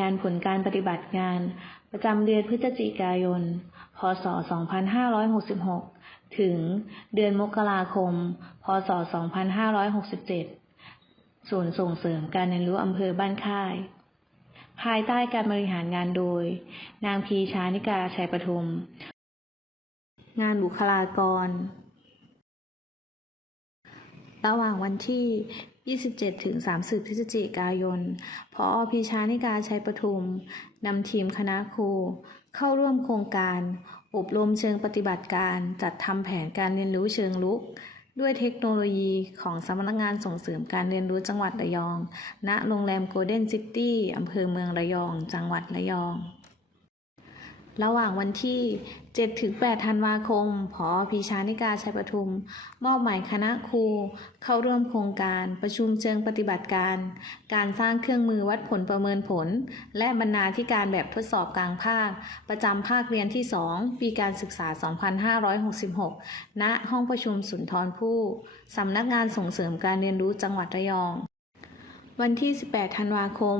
งานผลการปฏิบัติงาน ประจำเดือนพฤศจิกายน พศ 2566 ถึงเดือนมกราคม พศ 2567 ศูนย์ส่งเสริมการเรียนรู้อำเภอบ้านค่าย ภายใต้การบริหารงานโดย นางพีชานิกาชัยประทุม งานบุคลากรระหว่างวันที่ 27ถึง30พฤศจิกายน พอพีชานิกาชัยประทุมนำทีมคณะครู เข้าร่วมโครงการ อบรมเชิงปฏิบัติการจัดทำแผนการเรียนรู้เชิงลุก ด้วยเทคโนโลยีของสำนักงานส่งเสริมการเรียนรู้จังหวัดระยอง ณ โรงแรมโกลเด้นซิตี้อำเภอเมืองระยอง จังหวัดระยอง ระหว่างวันที่ 7-8 ธันวาคม พอพีชานิกาชัยประทุม มอบหมายคณะครู เข้าร่วมโครงการประชุมเชิงปฏิบัติการ การสร้างเครื่องมือวัดผลประเมินผล และบรรณาธิการแบบทดสอบกลางภาค ประจำภาคเรียนที่ 2 ปีการศึกษา 2566 ณ ห้องประชุมสุนทรภู่สำนักงานส่งเสริมการเรียนรู้จังหวัดระยอง วันที่ 18 ธันวาคม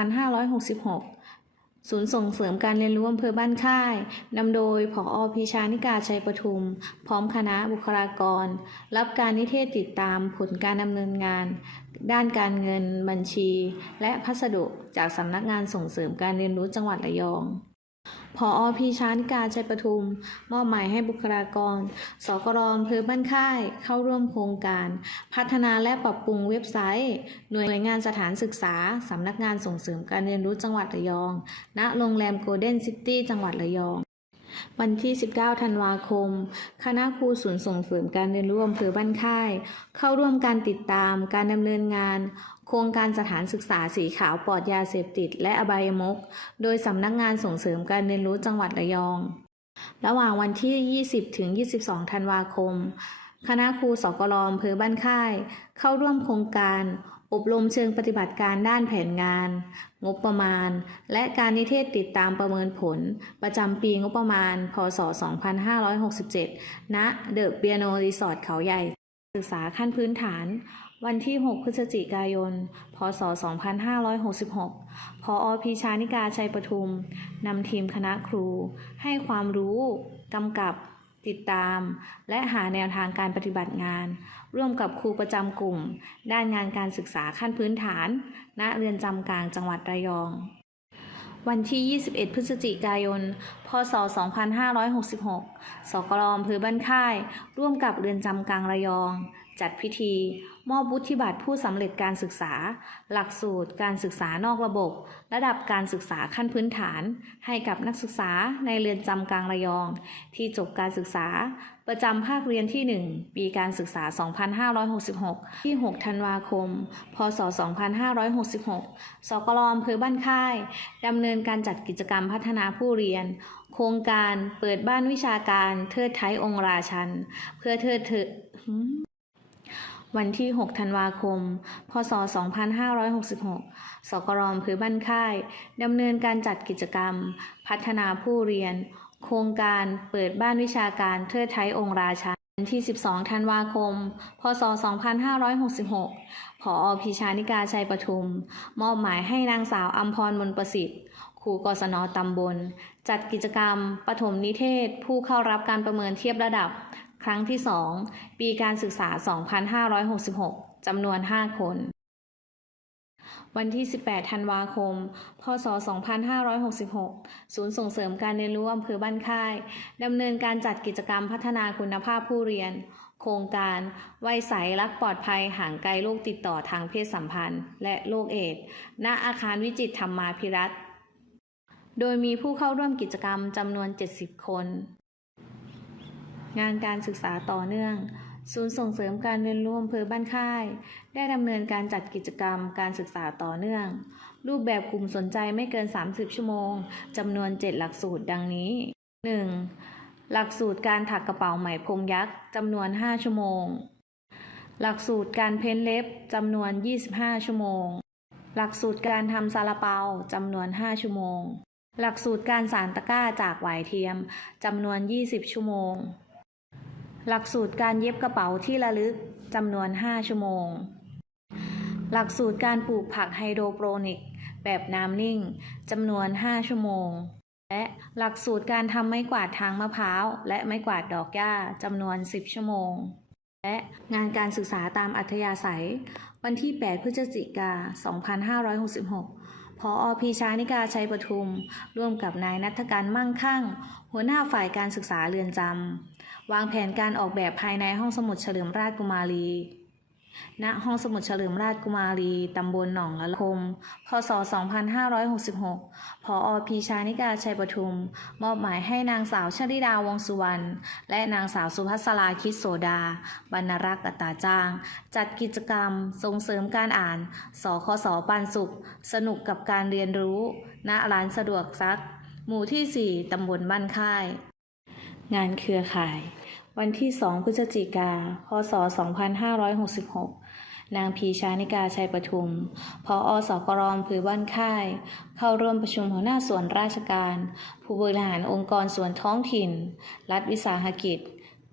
2566 ศูนย์ส่งเสริมการเรียนรู้อำเภอบ้านค่าย นำโดยผอพิชานิกาชัยประทุม พร้อมคณะบุคลากร รับการนิเทศติดตามผลการดำเนินงาน ด้านการเงินบัญชี และพัสดุจากสำนักงานส่งเสริมการเรียนรู้จังหวัดระยอง ผอพีชานกาชัยประทุม มอบหมายให้บุคลากร สกรอำเภอบ้านค่าย เข้าร่วมโครงการ พัฒนาและปรับปรุงเว็บไซต์ หน่วยงานสถานศึกษา สำนักงานส่งเสริมการเรียนรู้จังหวัดระยอง ณ โรงแรมโกลเด้นซิตี้จังหวัดระยอง วันที่ 19 ธันวาคม คณะครูศูนย์ส่งเสริมการเรียนรู้อำเภอบ้านค่าย เข้าร่วมการติดตามการดำเนินงาน โครงการสถานศึกษาสีขาวปลอดยาเสพติด และอบายมุกโดยสำนักงานส่งเสริมการเรียนรู้จังหวัดระยอง ระหว่างวันที่ 20 ถึง 22 ธันวาคม คณะครูสกรอำเภอบ้านค่าย เข้าร่วมโครงการ อบรมเชิงปฏิบัติการด้านแผนงาน งบประมาณ และการนิเทศติดตามประเมินผล ประจำปีงบประมาณ พศ 2567 ณ เดอะเปียโนรีสอร์ทเขาใหญ่ ศึกษาขั้นพื้นฐาน วันที่ 6 พฤศจิกายน พศ 2566 พอพีชานิกาชัยประทุม นำทีมคณะครู ให้ความรู้ กำกับ ติดตาม และหาแนวทางการปฏิบัติงาน ร่วมกับครูประจำกลุ่ม ด้านงานการศึกษาขั้นพื้นฐาน ณเรือนจำกลางจังหวัดระยอง วันที่ 21 พฤศจิกายน พศ 2566 สกรอำเภอบ้านค่าย ร่วมกับเรือนจำกลางระยอง จัดพิธี มอบวุฒิบัตรผู้สำเร็จการศึกษา หลักสูตรการศึกษานอกระบบ ระดับการศึกษาขั้นพื้นฐาน ให้กับนักศึกษาในเรือนจำกลางระยอง ที่จบการศึกษา ประจำภาคเรียนที่ 1 ปีการศึกษา 2566 ที่ 6 ธันวาคม พศ 2566 สกรอำเภอบ้านค่าย ดำเนินการจัดกิจกรรมพัฒนาผู้เรียน โครงการเปิดบ้านวิชาการเทิดไทยองค์ราชัน เพื่อเทิดเธอวันที่ 6 ธันวาคม พศ 2566 สกรอำเภอบ้านค่าย ดำเนินการจัดกิจกรรม พัฒนาผู้เรียน โครงการเปิดบ้านวิชาการเทิดไทยองค์ราชันวันที่ 12 ธันวาคม พศ 2566 ผอพิชานิกาชัยประทุม มอบหมายให้นางสาวอัมพรมนประสิทธิ์ครูกศนตำบล จัดกิจกรรม ปฐมนิเทศ ผู้เข้ารับการประเมินเทียบระดับ ครั้งที่ 2 ปีการศึกษา 2566 จำนวน 5 คน วันที่ 18 ธันวาคม พศ 2566 ศูนย์ส่งเสริมการเรียนรู้อำเภอบ้านค่าย ดำเนินการจัดกิจกรรมพัฒนาคุณภาพผู้เรียน โครงการวัยใสรักปลอดภัยห่างไกลโรคติดต่อทางเพศสัมพันธ์ และโรคเอดส์ณอาคารวิจิตธรรมาภิรัตโดยมีผู้เข้าร่วมกิจกรรมจำนวน 70 คน งานการศึกษาต่อเนื่อง ศูนย์ส่งเสริมการเรียนรู้อำเภอบ้านค่าย ได้ดำเนินการจัดกิจกรรมการศึกษาต่อเนื่อง รูปแบบกลุ่มสนใจไม่เกิน 30 ชั่วโมงจำนวน 7 หลักสูตรดังนี้ 1. หลักสูตรการถักกระเป๋าไหมพรมยักษ์จำนวน 5 ชั่วโมง หลักสูตรการเพ้นเล็บจำนวน 25 ชั่วโมง หลักสูตรการทำซาลาเปาจำนวน 5 ชั่วโมง หลักสูตรการสานตะกร้าจากหวายเทียมจำนวน 20 ชั่วโมง หลักสูตรการเย็บกระเป๋าที่ระลึกจำนวน 5 ชั่วโมง หลักสูตรการปลูกผักไฮโดรโปรนิก แบบน้ำนิ่งจำนวน 5 ชั่วโมง และหลักสูตรการทำไม้กวาดทางมะพร้าว และไม้กวาดดอกหญ้าจำนวน 10 ชั่วโมง และงานการศึกษาตามอัธยาศัย วันที่ 8 พฤศจิกา 2566 พออพีชานิกาชัยปทุม ร่วมกับนายนัทการมั่งคั่ง หัวหน้าฝ่ายการศึกษาเรือนจำ วางแผนการออกแบบภายในห้องสมุดเฉลิมราชกุมารี ณห้องสมุดเฉลิมราชกุมารี ตำบลหนองละคม พศ 2566 พออพีชานิกาชัยปทุม มอบหมายให้นางสาวชลิดาวงสุวรรณ และนางสาวสุภัสราคิดโสดา บรรณรักษ์อัตตาจ้าง จัดกิจกรรม ส่งเสริมการอ่าน สคสปันสุข สนุกกับการเรียนรู้ ณ ร้านสะดวกซัก หมู่ที่ 4 ตำบลบ้านค่าย งานเครือข่าย วันที่ 2 พฤศจิกา พศ 2566 นางพีชานิกาชัยปทุม พออสกรอมผือบ้านค่าย เข้าร่วมประชุมหัวหน้าส่วนราชการ ผู้บริหารองค์กรส่วนท้องถิ่น รัฐวิสาหกิจ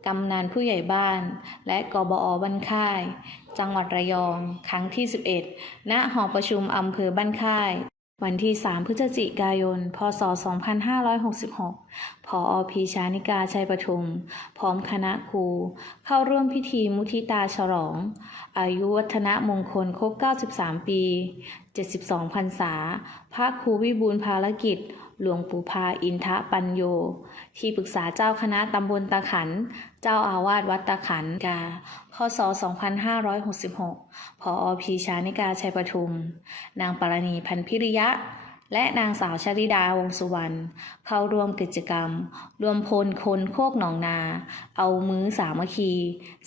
กำนันผู้ใหญ่บ้าน และกบอบ้านค่าย จังหวัดระยอง ครั้งที่ 11 ณ หอประชุมอำเภอบ้านค่าย วันที่ 3 พฤศจิกายน พศ 2566พออพีชานิกาชัยปทุม พร้อมคณะครู เข้าร่วมพิธีมุทิตาฉลอง อายุวัฒนมงคลครบ 93 ปี 72 พรรษา พระครูวิบูลภารกิจ หลวงปู่พาอินทะปัญโย ที่ปรึกษาเจ้าคณะตำบลตะขัน เจ้าอาวาสวัดตะขันกา พศ 2566 พออพีชานิกาชัยปทุม นางปรณีพันพิริยะ และนางสาวชลิดาวงศ์สุวรรณ เข้าร่วมกิจกรรม รวมพลคนโคกหนองนา เอามือสามัคคี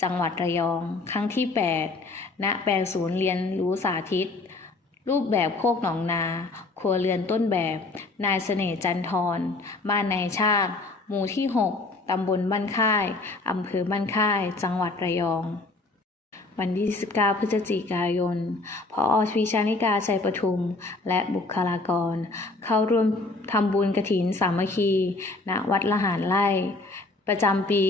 จังหวัดระยอง ครั้งที่ 8 ณ แปลงศูนย์เรียนรู้สาธิต รูปแบบโคกหนองนา ครัวเรือนต้นแบบ นายเสน่ห์จันทร บ้านนายชาติ หมู่ที่ 6 ตำบลบ้านค่าย อำเภอบ้านค่าย จังหวัดระยอง วันที่19พฤศจิกายน พออวิชานิกาชัยประทุม และบุคลากร เข้าร่วมทำบุญกระถินสามัคคี ณ วัดละหารไร่ ประจำปี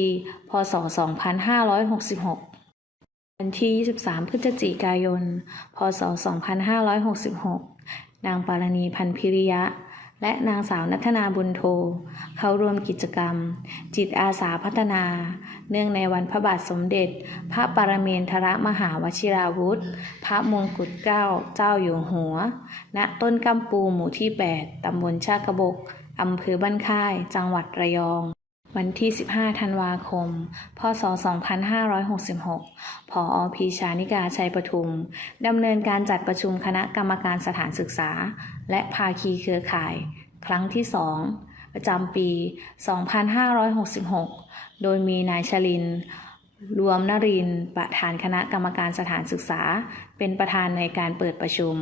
พศ 2566 วันที่ 23 พฤศจิกายน พศ 2566 นางปารณีพันพิริยะ และนางสาวนัทนาบุญโท เข้าร่วมกิจกรรม จิตอาสาพัฒนา เนื่องในวันพระบาทสมเด็จ พระปรเมนทรมหาวชิราวุธ พระมงกุฎเกล้าเจ้าอยู่หัว ณ ต้นกำปูหมู่ที่ 8 ตำบลชากระบก อำเภอบ้านค่าย จังหวัดระยอง วันที่ 15 ธันวาคม พศ 2566พออพีชานิกาชัยปทุม ดำเนินการจัดประชุมคณะกรรมการสถานศึกษา และภาคีเครือข่าย ครั้งที่ 2 ประจำปี 2566 โดยมีนายชลิน รวมนริน ประธานคณะกรรมการสถานศึกษา เป็นประธานในการเปิดประชุม